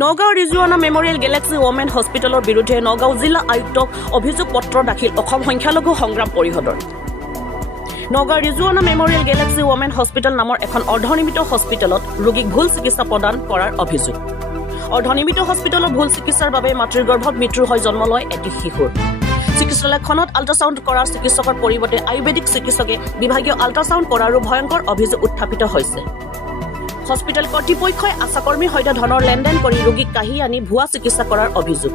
Nagaon Rizwana memorial galaxy women হস্পিটেলৰ বিৰুদ্ধে নগাঁও জিলা আয়ুক্তক অভিযোগ পত্ৰ দাখিল অসম সংখ্যালঘু সংগ্ৰাম পৰিষদৰ। Nagaon Rizwana memorial galaxy women hospital নামৰ এখন অৰ্ধনিৰ্মিত হস্পিটেলত ৰোগীক ভুল চিকিৎসা প্ৰদান কৰাৰ অভিযোগ। অৰ্ধনিৰ্মিত হস্পিটেলত ভুল চিকিৎসাৰ বাবে মাতৃৰ গৰ্ভত মৃত্যুৰ হৈ জন্ম লয় এটি শিশুৰ। চিকিৎসালয়খনত আল্ট্ৰাছাউণ্ড কৰাৰ চিকিৎসকৰ পৰিৱৰ্তে আয়ুৰ্বেদিক চিকিৎসকে বিভাগীয় আল্ট্ৰাছাউণ্ড কৰাৰো ভয়ংকৰ অভিযোগ উত্থাপিত হৈছে। হস্পিটেল কৰ্তৃপক্ষই আশাকৰ্মীৰ সৈতে ধনৰ লেনদেন কৰি ৰোগীক কাঢ়ি আনি ভুৱা চিকিৎসা কৰাৰ অভিযোগ।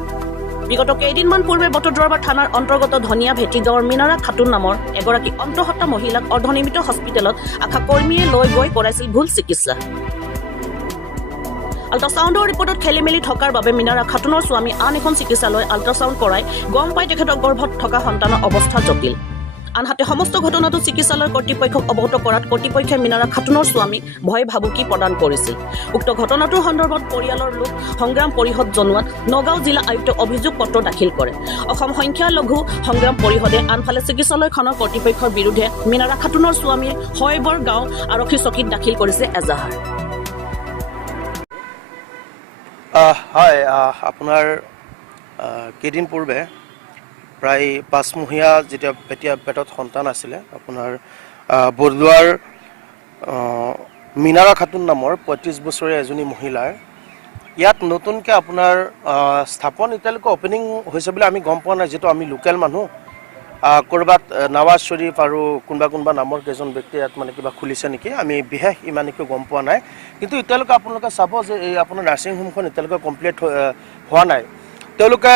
বিগত কেইদিনমান পূৰ্বে বটদ্ৰৱাৰ থানাৰ অন্তৰ্গত ধনিয়া ভেটি গাঁৱৰ মিনাৰা খাতুন নামৰ এগৰাকী অন্তঃসত্ত্বা মহিলাক অৰ্ধনিৰ্মিত হস্পিটেলত আশাকৰ্মীয়ে লৈ গৈ কৰাইছিল ভুল চিকিৎসা। আল্ট্ৰাছাউণ্ডৰ ৰিপৰ্টত খেলি মেলি থকাৰ বাবে মিনাৰা খাতুনৰ স্বামী আন এখন চিকিৎসালয় আল্ট্ৰাছাউণ্ড কৰাই গম পাই তেখেতৰ গৰ্ভত থকা সন্তানৰ অৱস্থা জটিল। আনহাতে সমস্ত ঘটনাটো চিকিৎসালয়ৰ কৰ্তৃপক্ষক অৱগত কৰাত কৰ্তৃপক্ষই মিনাৰা খাতুনৰ স্বামীক ভয় ভাবুকি প্ৰদান কৰিছিল। উক্ত ঘটনাটোৰ সন্দৰ্ভত পৰিয়ালৰ লোক সংগ্ৰাম পৰিষদ জনোৱাত নগাঁও জিলা আয়ুক্তক অভিযোগ পত্ৰ দাখিল কৰে। অসম সংখ্যালঘু সংগ্ৰাম পৰিষদে আনফালে চিকিৎসালয়খনৰ কৰ্তৃপক্ষৰ বিৰুদ্ধে মিনাৰা খাতুনৰ স্বামীয়ে হয়বৰ গাঁও আৰক্ষী চকীত দাখিল কৰিছে এজাহাৰ। হয়, আপোনাৰ কেইদিন পূৰ্বে প্ৰায় 5 মহীয়া যেতিয়া পেটত সন্তান আছিলে আপোনাৰ বৰদুৱাৰ মিনাৰা খাতুন নামৰ 35 বছৰীয়া এজনী মহিলাৰ ইয়াত নতুনকৈ আপোনাৰ স্থাপন এতিয়ালৈকে অপেনিং হৈছে বুলি আমি গম পোৱা নাই, যিহেতু আমি লোকেল মানুহ। ক'ৰবাত নৱাজ শ্বৰীফ আৰু কোনোবা নামৰ কেইজন ব্যক্তি ইয়াত মানে কিবা খুলিছে নেকি, আমি বিশেষ ইমান একো গম পোৱা নাই। কিন্তু এতিয়ালৈকে আপোনালোকে চাব যে এই আপোনাৰ নাৰ্ছিং হোমখন এতিয়ালৈকে কমপ্লিট হোৱা নাই। তেওঁলোকে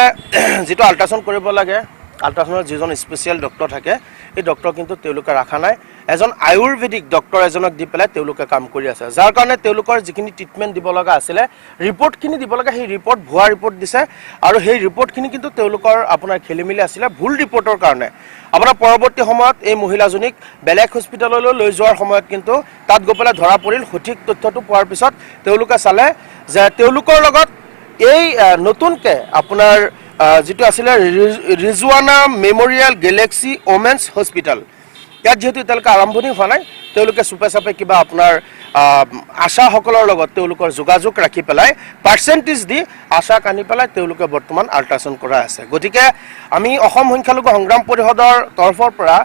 যিটো আল্ট্ৰাছাউণ্ড কৰিব লাগে, আল্ট্ৰাছাউণ্ডৰ যিজন স্পেচিয়েল ডক্টৰ থাকে এই ডক্টৰ কিন্তু তেওঁলোকে ৰখা নাই। এজন আয়ুৰ্বেদিক ডক্টৰ এজনক দি পেলাই তেওঁলোকে কাম কৰি আছে, যাৰ কাৰণে তেওঁলোকৰ যিখিনি ট্ৰিটমেণ্ট দিব লগা আছিলে, ৰিপৰ্টখিনি দিব লগা সেই ৰিপৰ্ট ভুৱা ৰিপৰ্ট দিছে। আৰু সেই ৰিপৰ্টখিনি কিন্তু তেওঁলোকৰ আপোনাৰ খেলি মেলি আছিলে। ভুল ৰিপৰ্টৰ কাৰণে আপোনাৰ পৰৱৰ্তী সময়ত এই মহিলাজনীক বেলেগ হস্পিটেললৈ লৈ যোৱাৰ সময়ত কিন্তু তাত গৈ পেলাই ধৰা পৰিল। সঠিক তথ্যটো পোৱাৰ পিছত তেওঁলোকে চালে যে তেওঁলোকৰ লগত এই নতুনকৈ আপোনাৰ যিটো আছিলে Rizwana memorial Galaxy women's hospital, ইয়াত যিহেতু এতিয়ালৈকে আৰম্ভণি হোৱা নাই, তেওঁলোকে চুপে চাপে কিবা আপোনাৰ আশাসকলৰ লগত তেওঁলোকৰ যোগাযোগ ৰাখি পেলাই পাৰ্চেণ্টেজ দি আশাক আনি পেলাই তেওঁলোকে বৰ্তমান আল্ট্ৰাছাউণ্ড কৰা আছে। গতিকে আমি অসম সংখ্যালঘু সংগ্ৰাম পৰিষদৰ তৰফৰ পৰা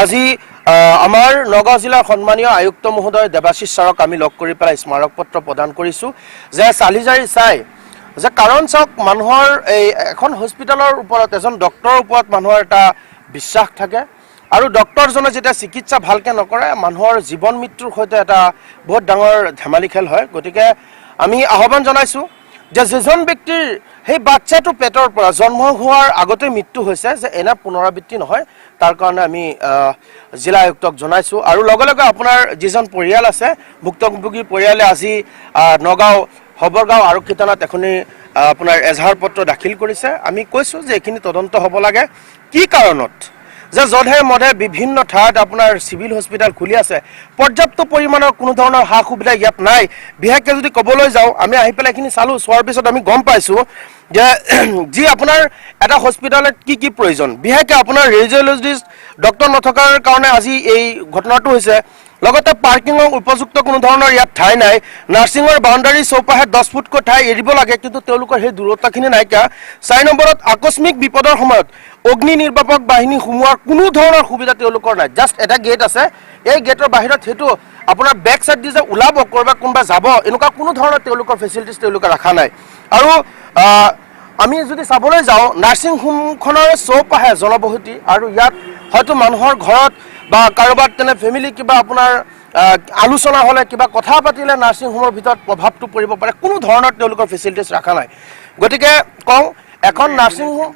আজি আমাৰ নগাঁও জিলাৰ সন্মানীয় আয়ুক্ত মহোদয় দেৱাশিষ ছাৰক আমি লগ কৰি পেলাই স্মাৰক পত্ৰ প্ৰদান কৰিছোঁ যে চালিজাৰি চাই যে কাৰণ চাওক, মানুহৰ এই এখন হস্পিটেলৰ ওপৰত এজন ডক্টৰৰ ওপৰত মানুহৰ এটা বিশ্বাস থাকে আৰু ডক্টৰজনে যেতিয়া চিকিৎসা ভালকৈ নকৰে মানুহৰ জীৱন মৃত্যুৰ সৈতে এটা বহুত ডাঙৰ ধেমালি খেল হয়। গতিকে আমি আহ্বান জনাইছোঁ যে যিজন ব্যক্তিৰ সেই বাচ্চাটো পেটৰ পৰা জন্ম হোৱাৰ আগতে মৃত্যু হৈছে, যে এনে পুনৰাবৃত্তি নহয়, তাৰ কাৰণে আমি জিলা আয়ুক্তক জনাইছোঁ। আৰু লগে লগে আপোনাৰ যিজন পৰিয়াল আছে, ভুক্তভোগী পৰিয়ালে আজি নগাঁও হবৰগাঁও আৰক্ষী থানাত এখনি আপোনাৰ এজাহাৰ পত্ৰ দাখিল কৰিছে। আমি কৈছোঁ যে এইখিনি তদন্ত হ'ব লাগে, কি কাৰণত যে যধে মধে বিভিন্ন ঠাইত আপোনাৰ চিভিল হস্পিটেল খুলি আছে, পৰ্যাপ্ত পৰিমাণৰ কোনো ধৰণৰ সা সুবিধা ইয়াত নাই। বিশেষকৈ যদি ক'বলৈ যাওঁ, আমি আহি পেলাই এইখিনি চালোঁ, চোৱাৰ পিছত আমি গম পাইছোঁ যে যি আপোনাৰ এটা হস্পিটেলত কি কি প্ৰয়োজন, বিশেষকৈ আপোনাৰ ৰেডিঅ'লজিষ্ট ডক্টৰ নথকাৰ কাৰণে আজি এই ঘটনাটো হৈছে। লগতে পাৰ্কিঙৰ উপযুক্ত কোনো ধৰণৰ ইয়াত ঠাই নাই। নাৰ্ছিঙৰ বাউণ্ডাৰী চৌপাশে 10 ফুটকৈ ঠাই এৰিব লাগে, কিন্তু তেওঁলোকৰ সেই দূৰত্বখিনি নাইকিয়া। 4 নম্বৰত আকস্মিক বিপদৰ সময়ত অগ্নি নিৰ্বাপক বাহিনী সোমোৱাৰ কোনো ধৰণৰ সুবিধা তেওঁলোকৰ নাই। জাষ্ট এটা গেট আছে, এই গেটৰ বাহিৰত সেইটো আপোনাৰ বেক চাইড দি যে ওলাব ক'ৰবাত কোনোবা যাব, এনেকুৱা কোনো ধৰণৰ তেওঁলোকৰ ফেচিলিটিছ তেওঁলোকে ৰখা নাই। আৰু আমি যদি চাবলৈ যাওঁ, নাৰ্ছিং হোমখনৰ চৌপাশে জনবসতি আৰু ইয়াত হয়তো মানুহৰ ঘৰত বা কাৰোবাৰ তেনে ফেমিলি কিবা আপোনাৰ আলোচনা হ'লে, কিবা কথা পাতিলে নাৰ্ছিং হোমৰ ভিতৰত প্ৰভাৱটো পৰিব পাৰে, কোনো ধৰণৰ তেওঁলোকৰ ফেচিলিটিছ ৰখা নাই। গতিকে কওঁ, এখন নাৰ্ছিং হোম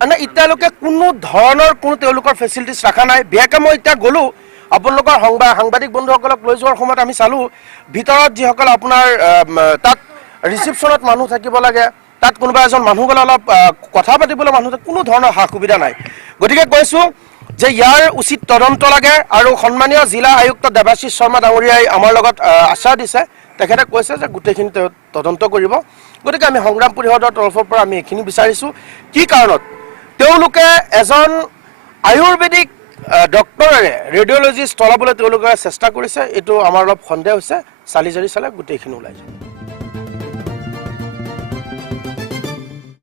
মানে এতিয়ালৈকে কোনো ধৰণৰ কোনো তেওঁলোকৰ ফেচিলিটিছ ৰখা নাই। বিশেষকৈ মই এতিয়া গ'লোঁ, আপোনালোকৰ সাংবাদিক বন্ধুসকলক লৈ যোৱাৰ সময়ত আমি চালোঁ, ভিতৰত যিসকল আপোনাৰ তাত ৰিচিপশ্যনত মানুহ থাকিব লাগে, তাত কোনোবা এজন মানুহ গ'লে অলপ কথা পাতিবলৈ মানুহ, কোনো ধৰণৰ সা সুবিধা নাই। গতিকে কৈছোঁ যে ইয়াৰ উচিত তদন্ত লাগে। আৰু সন্মানীয় জিলা আয়ুক্ত দেৱাশিষ শৰ্মা ডাঙৰীয়াই আমাৰ লগত আশ্বাস দিছে, তেখেতে কৈছে যে গোটেইখিনি তদন্ত কৰিব। গতিকে আমি সংগ্ৰাম পৰিষদৰ তৰফৰ পৰা আমি এইখিনি বিচাৰিছোঁ, কি কাৰণত তেওঁলোকে এজন আয়ুৰ্বেদিক ডক্টৰেৰে ৰেডিঅ'লজিষ্ট চলাবলৈ তেওঁলোকে চেষ্টা কৰিছে, এইটো আমাৰ অলপ সন্দেহ হৈছে। চালি জাৰি চালে গোটেইখিনি ওলাই যায়।